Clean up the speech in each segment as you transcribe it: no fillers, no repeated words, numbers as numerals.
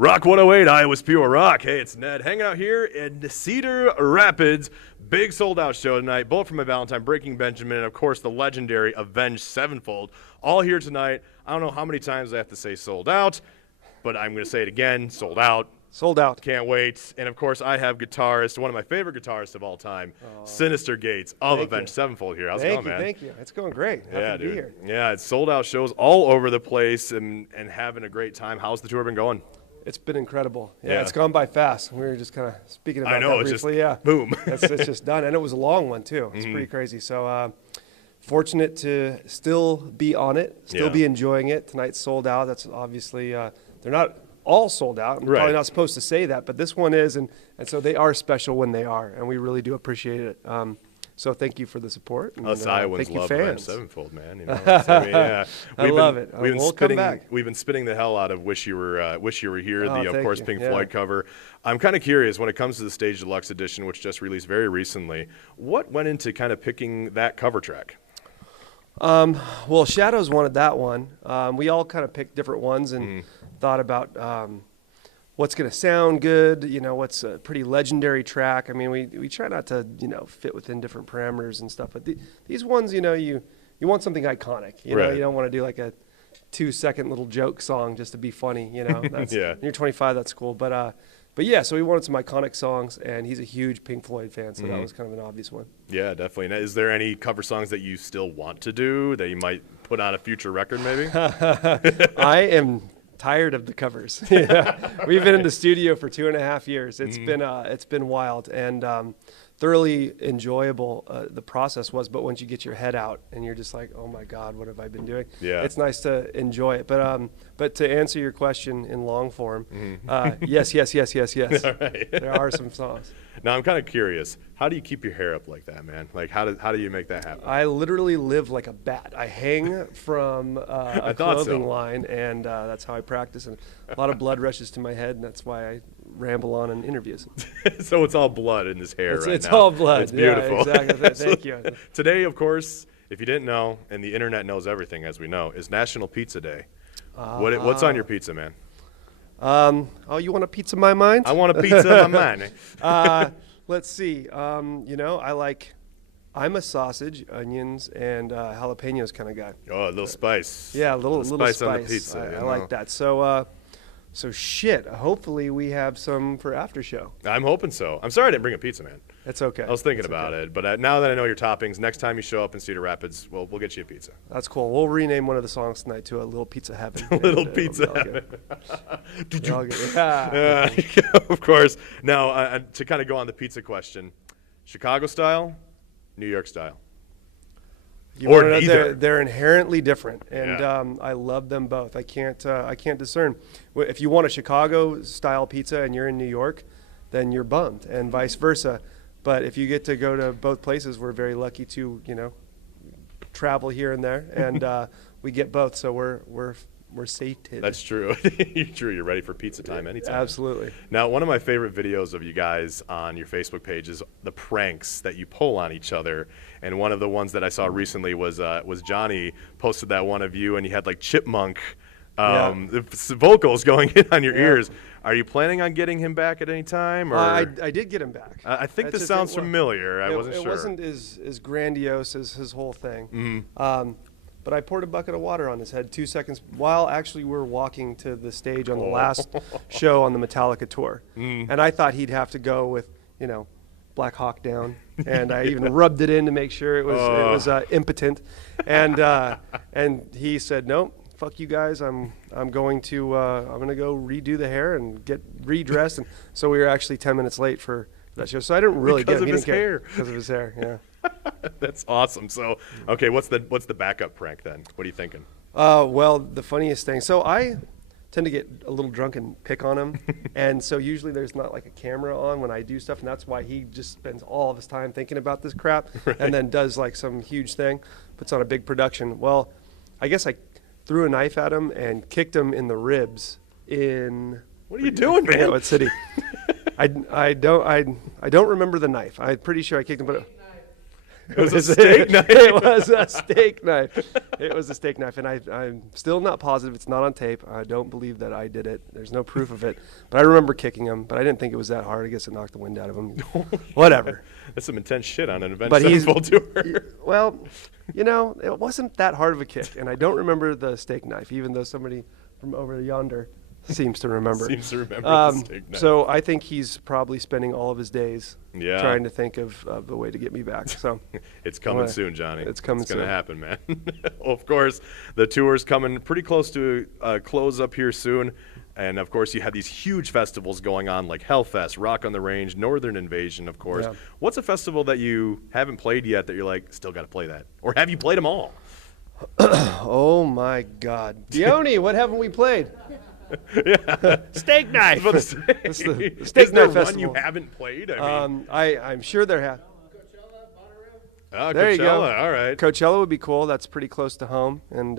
Rock 108, Iowa's Pure Rock. Hey, it's Ned hanging out here in Cedar Rapids. Big sold-out show tonight, both from my Valentine, Breaking Benjamin, and, of course, the legendary Avenged Sevenfold. All here tonight. I don't know how many times I have to say sold out, but I'm going to say it again, sold out. Sold out. Can't wait. And, of course, I have guitarist, one of my favorite guitarists of all time, Synyster Gates of Avenged Sevenfold here. How's it going, man? Thank you. It's going great. Happy to be here. Yeah, it's sold-out shows all over the place and having a great time. How's the tour been going? It's been incredible. Yeah, it's gone by fast. We were just kind of speaking about that briefly. Just, boom. It's just done. And it was a long one, too. It's pretty crazy. So fortunate to still be on it, still be enjoying it. Tonight's sold out. That's obviously, they're not all sold out. I'm probably not supposed to say that, but this one is. And so they are special when they are. And we really do appreciate it. So thank you for the support. And, Us Iowans thank you, love fans. Avenged Sevenfold, man. You know, I love it. We've been spinning the hell out of "Wish You Were Here," of course Pink Floyd cover. I'm kind of curious when it comes to the Stage Deluxe edition, which just released very recently. What went into kind of picking that cover track? Well, Shadows wanted that one. We all kind of picked different ones and thought about what's going to sound good, what's a pretty legendary track. I mean, we try not to, fit within different parameters and stuff. But these ones, you want something iconic. You don't want to do like a 2-second little joke song just to be funny. That's, when you're 25, that's cool. But yeah, so we wanted some iconic songs, and he's a huge Pink Floyd fan, so that was kind of an obvious one. Yeah, definitely. Now, is there any cover songs that you still want to do that you might put on a future record maybe? I am tired of the covers. We've been in the studio for 2.5 years. It's been wild and thoroughly enjoyable. The process was, but once you get your head out and you're just like, oh my God, what have I been doing? Yeah, it's nice to enjoy it. But to answer your question in long form, yes. All right. There are some songs. Now I'm kind of curious. How do you keep your hair up like that, man? Like how do you make that happen? I literally live like a bat. I hang from a clothing line, and that's how I practice. And a lot of blood rushes to my head, and that's why I ramble on in interviews. So it's all blood in this hair it's now. All blood. It's beautiful. Yeah, exactly. Thank you. Today, of course, if you didn't know, and the internet knows everything, as we know, is National Pizza Day. What's on your pizza, man? You want a pizza in my mind? I want a pizza in my mind. Let's see. I'm a sausage, onions, and jalapenos kind of guy. Oh, a little spice. Yeah, a little spice on the pizza. I like that. So shit. Hopefully we have some for after show. I'm hoping so. I'm sorry I didn't bring a pizza, man. It's okay. I was thinking about it, but now that I know your toppings, next time you show up in Cedar Rapids, we'll get you a pizza. That's cool. We'll rename one of the songs tonight to a Little Pizza Heaven. Little Pizza Heaven. Of course. Now, to kind of go on the pizza question, Chicago style, New York style. Or neither. They're inherently different, and I love them both. I can't discern. If you want a Chicago style pizza and you're in New York, then you're bummed, and vice versa. But if you get to go to both places, we're very lucky to travel here and there, and we get both. So we're sated. That's true. You're ready for pizza time anytime. Absolutely. Now, one of my favorite videos of you guys on your Facebook page is the pranks that you pull on each other. And one of the ones that I saw recently was Johnny posted that one of you, and you had like chipmunk vocals going in on your ears. Are you planning on getting him back at any time? Or? I did get him back. I think this sounds familiar. I wasn't sure. It wasn't as grandiose as his whole thing. But I poured a bucket of water on his head 2 seconds while actually we were walking to the stage on the last show on the Metallica tour. And I thought he'd have to go with, Black Hawk Down. And I even rubbed it in to make sure it was impotent. And he said, nope. Fuck you guys! I'm going to go redo the hair and get redressed, and so we were actually 10 minutes late for that show. So I didn't really get him because of his hair. Yeah, that's awesome. So okay, what's the backup prank then? What are you thinking? Well, the funniest thing. So I tend to get a little drunk and pick on him, and so usually there's not like a camera on when I do stuff, and that's why he just spends all of his time thinking about this crap, and then does like some huge thing, puts on a big production. Well, I guess I threw a knife at him and kicked him in the ribs in. What are you doing, man? What city? I don't remember the knife. I'm pretty sure I kicked him, but It was a steak knife. It was a steak knife. It was a steak knife, and I'm still not positive. It's not on tape. I don't believe that I did it. There's no proof of it. But I remember kicking him, but I didn't think it was that hard. I guess it knocked the wind out of him. Whatever. That's some intense shit on an Avenged Sevenfold tour. Well, you know, it wasn't that hard of a kick, and I don't remember the steak knife, even though somebody from over yonder seems to remember. The steak knife. So I think he's probably spending all of his days Yeah. trying to think of the way to get me back. So It's coming soon, Johnny. It's coming soon. It's going to happen, man. Well, of course, the tour's coming pretty close to close up here soon. And, of course, you have these huge festivals going on like Hellfest, Rock on the Range, Northern Invasion, of course. Yeah. What's a festival that you haven't played yet that you're like, still got to play that? Or have you played them all? Oh, my God. Dione, what haven't we played? Steak knife. The The steak Is knife there one festival. you haven't played? I mean, I'm sure there have. oh, There you go. Coachella, all right. Coachella would be cool. That's pretty close to home. And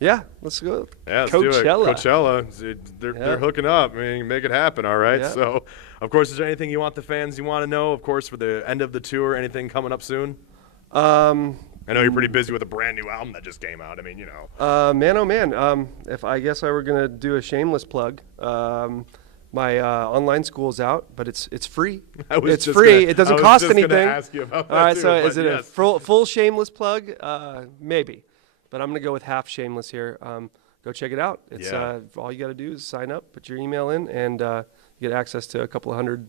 yeah, let's go. Yeah, let's do it. Coachella. Coachella. They're hooking up. I mean, make it happen, all right? Yeah. So, of course, is there anything you want the fans you want to know, of course, for the end of the tour? Anything coming up soon? I know you're pretty busy with a brand new album that just came out. I mean, you know. Man, oh man. If I guess I were gonna do a shameless plug, my online school's out, but it's free. It's free. It doesn't cost anything. Ask you about that All right. too, So but is it yes. a full shameless plug? Maybe, but I'm gonna go with half shameless here. Go check it out. It's Yeah. all you got to do is sign up, put your email in, and you get access to a couple of hundred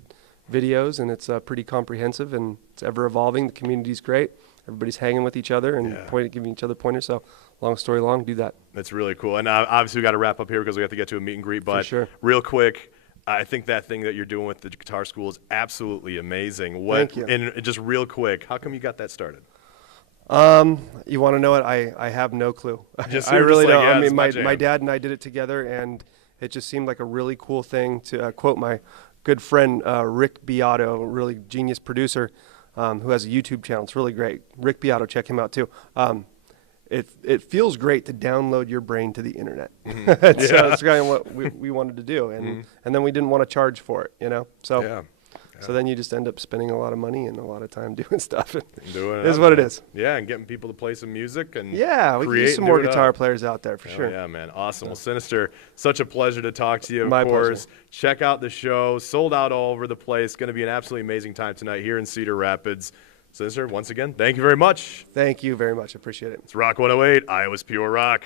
videos, and it's pretty comprehensive and it's ever evolving. The community's great. Everybody's hanging with each other and giving each other pointers. So, long story long, do that. That's really cool. And obviously, we got to wrap up here because we have to get to a meet and greet. But sure. real quick, I think that thing that you're doing with the guitar school is absolutely amazing. Thank you. And just real quick, how come you got that started? You want to know it? I have no clue. Just- I you're really just like, don't. yeah, I it's mean, my my jam. dad and I did it together, and it just seemed like a really cool thing to quote my good friend Rick Beato, really genius producer, who has a YouTube channel. It's really great. Rick Beato, check him out too. It feels great to download your brain to the internet. So it's kind of what we wanted to do, and then we didn't want to charge for it, you know. So. Yeah. So then you just end up spending a lot of money and a lot of time doing stuff. Doing It is what it is. Yeah, and getting people to play some music and Yeah, we can create use some and do more it guitar up. players out there for Oh, sure. yeah, man. Awesome. Well, Synyster, such a pleasure to talk to you, of My course. pleasure. Check out the show. Sold out all over the place. Going to be an absolutely amazing time tonight here in Cedar Rapids. Synyster, once again, thank you very much. Thank you very much. I appreciate it. It's Rock 108, Iowa's Pure Rock.